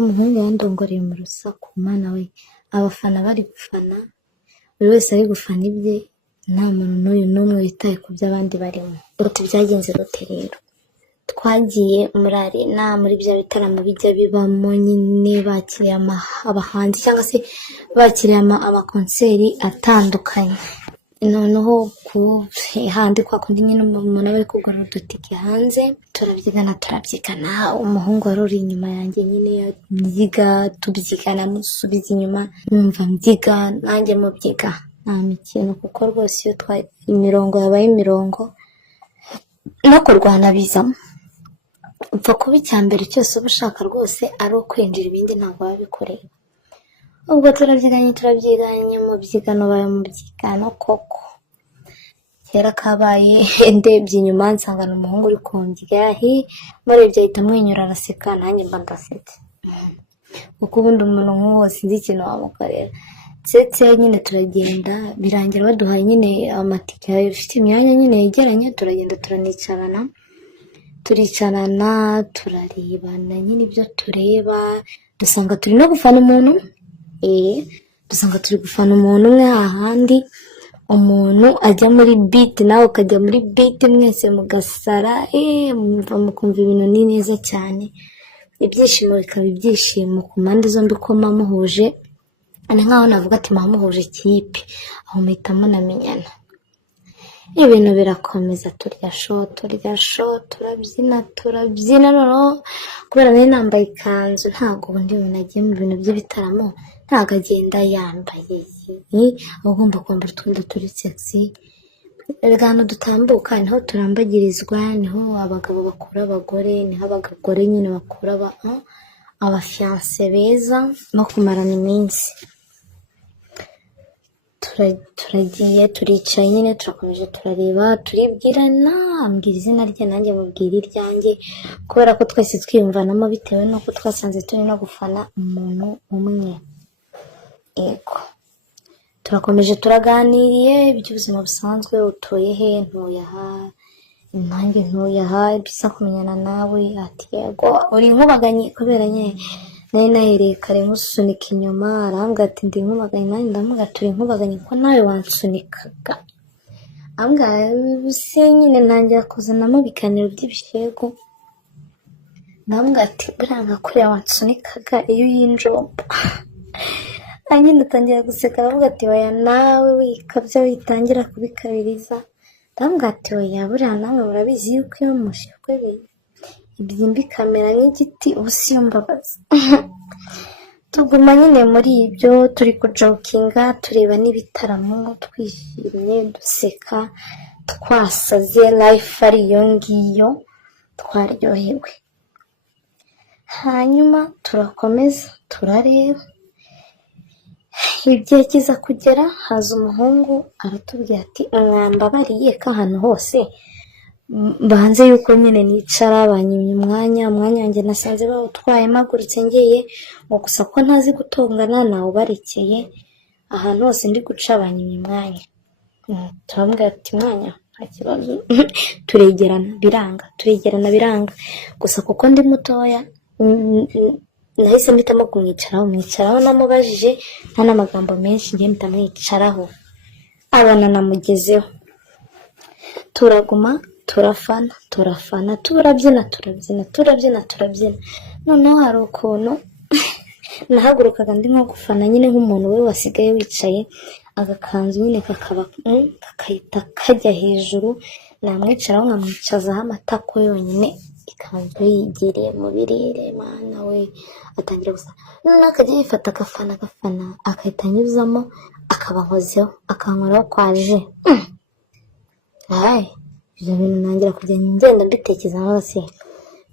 umuhungu yandongoreye mu rusaku mana we, abafana bari gufana, buri wese ari gufana ibye, nta muntu n'uyu n'umwe witaye ku by'abandi barimo. Uti byagenze gute rero? Twagiye muri arena, muri bya bitaramo bijya bibamo nyine, bakiriye abahanzi cyangwa se bakiriye amakonseri atandukanye. Noneho handi kwa kundi nyine umuntu aba ari kugura udutike hanze, turabyigana, umuhungu wari uri inyuma yanjye nyine mbyiga, tubyigana musubiza inyuma, numva mbyiga nanjye mubyiga, nta mikino kuko rwose iyo imirongo yabaye imirongo no kurwana bizamo. Upfa kuba icya mbere cyose uba ushaka rwose ari ukwinjira, ibindi ntabwo wabikoreye. Ubwo turabyiganye mu byigano baye mu byigano koko. Kera kabaye ndebye inyuma nsangana umuhungu uri kumbyiga, murebye ahita amwenyura araseka, nanjye mba ndasetse. Kuko ubundi umuntu nk'uwo sinzi ikintu wamukorera. Ndetse nyine turagenda, birangira baduhaye nyine amatike afite imyanya nyine yegeranye, turagenda turicarana, turarebana nyine ibyo tureba, dusanga turi no gufana umuntu. Dusanga turi gufana umuntu umwe, hahandi umuntu ajya muri beat nawe ukajya muri beat, mwese mugasara, mukumva ibintu ni neza cyane, ibyishimo bikaba ibyishimo ku mpande zombi ko muhuje. Ni nkaho navuga ati muhuje kipe, aho muhita munamenyana. Ibintu birakomeza, turya show, turabyina noneho kubera nari nambaye ikanzu, ntabwo ubundi nagiye mu bintu by'ibitaramo ntabwo agenda yambaye, agomba kwambara utwenda turi sexy. Ahantu dutambuka niho turambagirizwa, niho abagabo bakura abagore, niho abagore nyine bakura abafiance beza no kumarana iminsi. Turagiye turicaye nyine, turakomeje turareba, turibwirana, ambwira izina rye nanjye mubwira iryanjye, kubera ko twese twiyumvanamo bitewe n'uko twasanze turi no gufana umuntu umwe. Yego, turakomeje turaganiriye iby'ubuzima busanzwe, utuye he? Ntuye aha, nanjye ntuye aha, bisa kumenyana nawe. Ati yego uri inkubaganyi, kubera nyine nari nahereye kare nkusunika inyuma, arambwira ati ndi inkubaganyi, nanjye ndamubwira turi inkubaganyi ko nawe wansunikaga. Ambwira se nyine ntangira kuzanamo ibiganiro by'ibishego, ndamubwira ati buriya nka kuriya wansunikaga iyo uyinjomba. Nyine atangira guseka, aravuga ati oya nawe wikabya witangira kubikabiriza. Ndamubwira ati oya buriya nawe murabizi yuko iyo mushikwe ibyimbi kamera nk'igiti, ubu siyo mbabazi. Tuguma nyine muri ibyo, turi kujokinga, tureba n'ibitaramo, twishimye, duseka, twasaze, life ari iyo ngiyo, twaryohewe. Hanyuma turakomeza turareba, igihe kiza kugera, haza umuhungu aratubwira ati mwambabariye ko ahantu hose banze yuko nyine nicara, banyimye umwanya wanjye nasanze bawutwaye, mpagurutse ngiye ngo gusa ko ntazi gutongana nawubarekeye, ahantu hose ndi guca banyimye umwanya. Turambwira ati mwanya nta kibazo. turegerana biranga, gusa kuko ndi mutoya nahise mpitamo kumwicaraho, namubajije nta n'amagambo menshi, ngiye mpita mwicaraho, abana namugezeho. Turaguma turafana, turabyina. Noneho hari ukuntu nahagurukaga ndi nko gufana nyine nk'umuntu we wasigaye wicaye, agakanzu nyine kakahita kajya hejuru, namwicaraho nkamwicazaho amatako yonyine, ikanzu yigiriye mu birere. Mana we, atangira gusa noneho akajya yifata agafana, akahita anyuzamo akabankozeho, akankoraho kwaje. Ibyo bintu nangira kujya ngenda mbitekereza hose,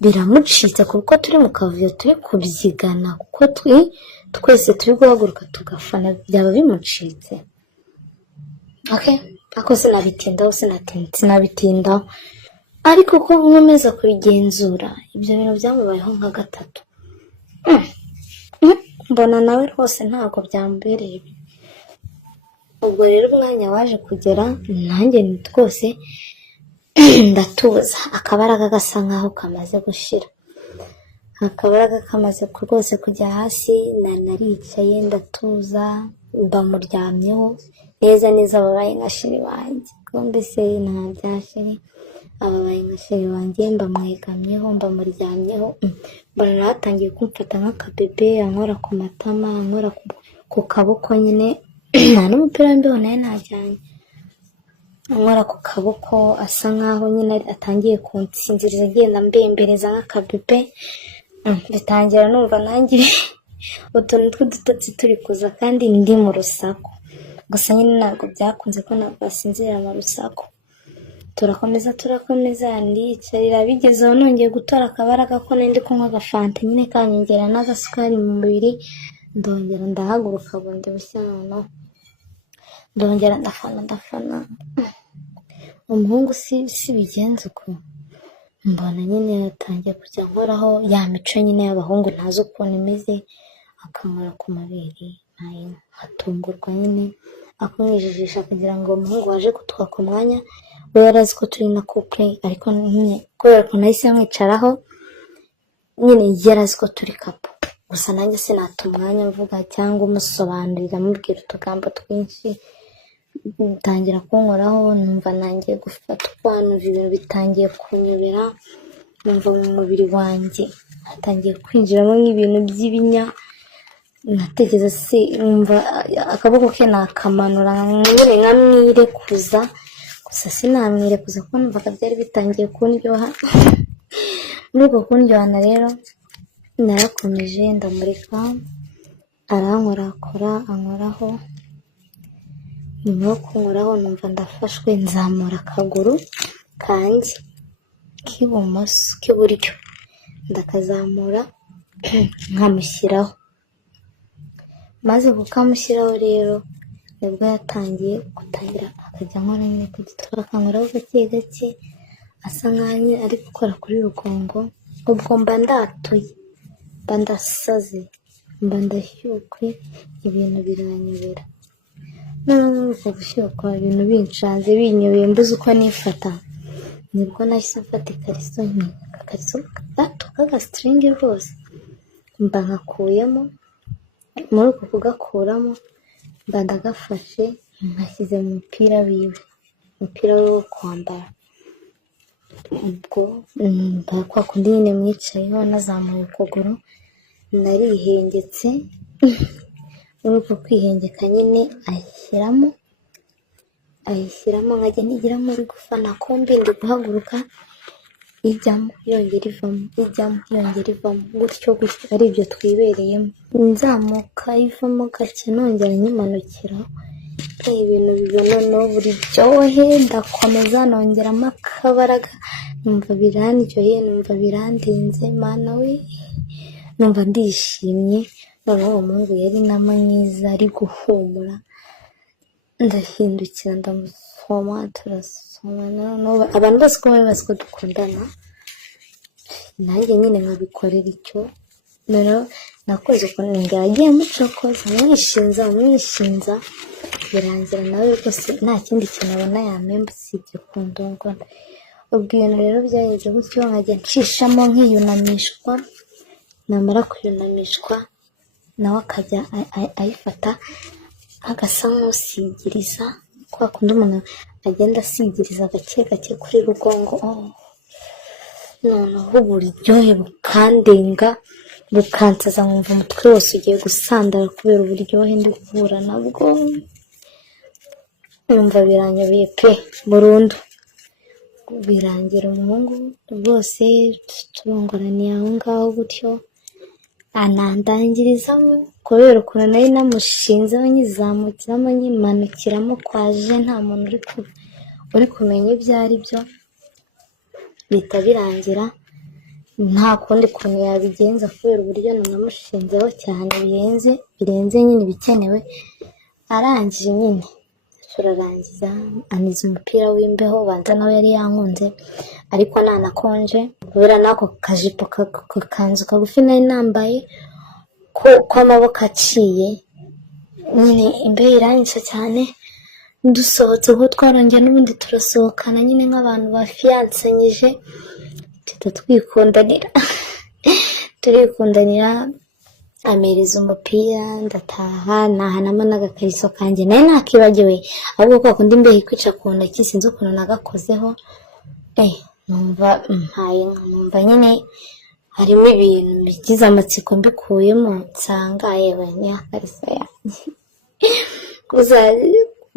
biramucitse kuko turi mu kavuyo, turi kubyigana, kuko twese turi guhaguruka tugafana, byaba bimucitse. Ako sinabitindaho, ariko ko nkomeza kubigenzura, ibyo bintu byamubayeho nka gatatu. Mbona nawe rwose ntabwo byambereye. Ubwo rero umwanya waje kugera, nanjye rwose ndatuza, akabaraga gasa nkaho kamaze gushira. akabaraga kamaze rwose kujya hasi, naricaye ndatuza, bamuryamyeho neza neza, ababaye nka sheri wanjye, kumbe se nta bya sheri, ababaye nka sheri wanjye, mbamwegamyeho mbamuryamyeho, mbona nawe atangiye kumfata nk'akabebe, ankora ku matama, ankora ku kaboko nyine, nta n'umupira w'imbeho nawe najyanye, ankora ku kaboko asa nkaho nyine atangiye kunsinziriza, agenda mbembereza nk'akabebe, bitangira numva nanjye utuntu tw'udutotsi turi kuza kandi ndi mu rusaku, gusa nyine ntabwo byakunze ko nasinzira mu rusaku. Turakomeza ndiyicarira, bigezeho nongeye gutora akabaraga ko nari ndi kunywa agafanta nyine kanyongera n'agasukari mu mubiri, ndongera ndahaguruka bundi bushya, noneho ndongera ndafana. Umuhungu si bigenze uko, mbona nyine yatangiye kujya nkoraho ya mico nyine y'abahungu ntazi ukuntu imeze, akankora ku mabere, nkatungurwa nyine, akumwijijisha kugira ngo umuhungu waje kutwaka umwanya we yarazi ko turi na couple, ariko nyine kubera ko nahise mwicaraho nyine yarazi ko turi couple, gusa nanjye sinata umwanya mvuga cyangwa umusobanurira mubwira utugambo twinshi, bitangira kunkoraho, numva nangiye gufata ukwantu, ibintu bitangiye kunyobera, numva mu mubiri wanjye hatangiye kwinjiramo nk'ibintu by'ibinya, natekereza se numva akaboko ke nakamanura nyine nkamwirekuza, gusa sinamwirekuza kuko numvaga byari bitangiye kundyoha. Muri uko kundyohana rero narakomeje ndamureka, arankorakora ankoraho, nyuma yo kunkoraho numva ndafashwe, nzamura akaguru kanjye k'iburyo ndakazamura nkamushyiraho, maze kukamushyiraho rero nibwo yatangiye akajya nkora nyine ku gituba, akankoraho gake gake asa nkaho ari gukora kuri rugongo, ubwo mba ndatuye, mba ndasaze, mba ndashyukwe, ibintu biranyobera. Noneho muri uko gushyukwa ibintu binshanze binyobeye mbuze uko nifata, nibwo nahise mfata ikariso, akakariso gato k'agasitingi rwose, mba nkakuyemo, muri uko kugakuramo mba ndagafashe nkashyize mu mupira wiwe, umupira we wo kwambara, ubwo kwa kundi nyine mwicayeho nazamuye ukuguru, narihengetse, muri uko kwihengeka nyine ayishyiramo nkajya nigiramo uri gufana, kumbi ndi guhaguruka, ijyamo yongera ivamo, ijyamo yongera ivamo, gutyo ari ibyo twibereyemo, nzamuka ivamo gake nongera nyimanukira, ibintu bibonono buri byohe, ndakomeza nongeramo akabaraga, numva birandyoye, numva birandinze, mana we, numva ndishimye. Noneho uwo muhungu yari na mwiza, ari guhumura, ndahindukira ndamusoma, turasomana, abantu bose uko bari bazi ko dukundana, nanjye nyine nkabikorera icyo. Noneho nakoze ukuntu ngagiye mucokoza, mwishinza, birangira nawe rwose nta kindi kintu abona yamemba usibye kundongora. Ubwo ibintu rero byagenze gutyo, nkajya nshishamo nkiyunamishwa, namara kuyunamishwa nawe akajya ayifata agasa nk'usigiriza, kwa kundi umuntu agenda asigiriza gake gake kuri rugongo, noneho uburyohe bukandenga, bukansaza, nkumva umutwe wose ugiye gusandara kubera uburyohe ndi guhura nabwo, numva biranyobeye pe burundu. Birangira umuhungu rwose turongoraniye aho ngaho gutyo, anandangirizamo kubera ukuntu nari namushinzeho, nyizamukiramo nyimanukiramo kwaje, nta muntu uri kumenya ibyo ari byo, bihita birangira nta kundi kuntu yabigenza kubera uburyo namushinzeho cyane birenze nyine ibikenewe. Arangije nyine turarangiza, aniza umupira w'imbeho, banza nawe yari yankunze ariko nanakonje kubera n'ako kajipo kakanzu kagufi nari nambaye kw'amaboko aciye, nyine imbeho iranyisha cyane. Dusohotse aho twarongeye n'ubundi turasohokana nyine nk'abantu bafiyansanyije, tuhita twikundanira turikundanira amereza umupira ndataha nahanamo n'agakariso kanjye naye nakibagiwe ahubwo kwa kundi mbehe kwica ku ntoki sinzi ukuntu nagakozeho numva mpaye numva nyine harimo ibintu bigize amatsiko mbikuyemo nsanga yewe ni akariso yanjye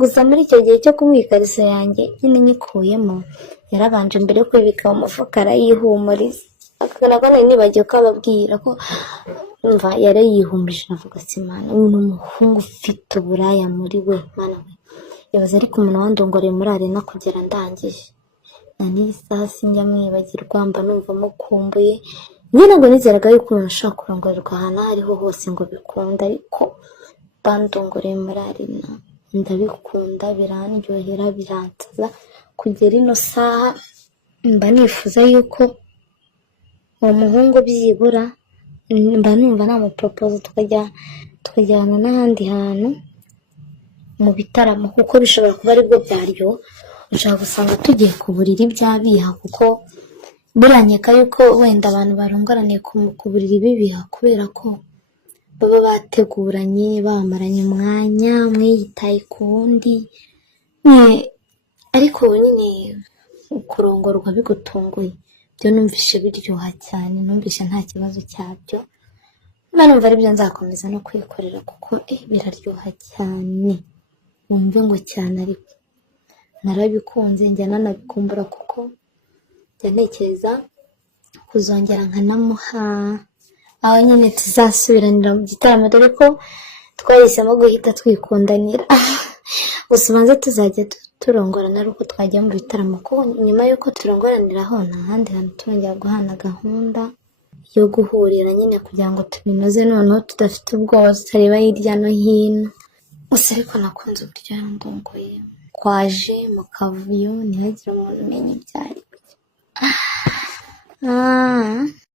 gusa muri icyo gihe cyo kumuha ikariso yanjye nyine nyikuyemo yarabanje mbere yo kwibika mu mufuka arayihumuriza akana ko nari nibagiwe ko ababwira ko umva yarayihumurije navuga ati mana uyu umuhungu ufite uburaya muri we mana we yabaza ariko umuntu wandongoreye muri arena kugera ndangije na n'isaha sinjya mwibagirwa mba numva mukumbuye nyine ngo nizeraga yuko umuntu ashaka kurongorerwa ahantu aho ariho hose ngo bikunda ariko bandongoreye muri arena ndabikunda birandyohera biransaza kugera ino saha mba nifuza yuko uwo muhungu byibura mba numva namupropose tukajyana n'ahandi hantu mu bitaramo kuko bishobora kuba aribwo byaryo ushaka gusanga tugiye ku buriri by'abiha kuko buranyeka yuko wenda abantu barongoraniye ku buriri bibiha kubera ko baba bateguranye bamaranye umwanya umwe yitaye ku wundi ariko ubu nyine kurongorwa bigutunguye byo numvishe biryoha cyane numvishe nta kibazo cyabyo numva aribyo nzakomeza no kwikorera kuko biraryoha cyane wumve ngo cyane ariko narabikunze njya nanabikumbura kuko njya ntekereza kuzongera nkanamuha aho nyine tuzasubiranira mu gitaramo dore ko twahisemo guhita twikundanira gusa ubanza tuzajya turongorana ari uko twajya mu bitaramo ko nyuma y'uko turongoraniraho nta handi hantu turongera guhana gahunda yo guhurira nyine kugira ngo tubinoze noneho tudafite ubwoba tutareba hirya no hino gusa ariko nakunze uburyo yandongoye kwaje mu kavuyo ntihagire umuntu umenya ibyo ari byo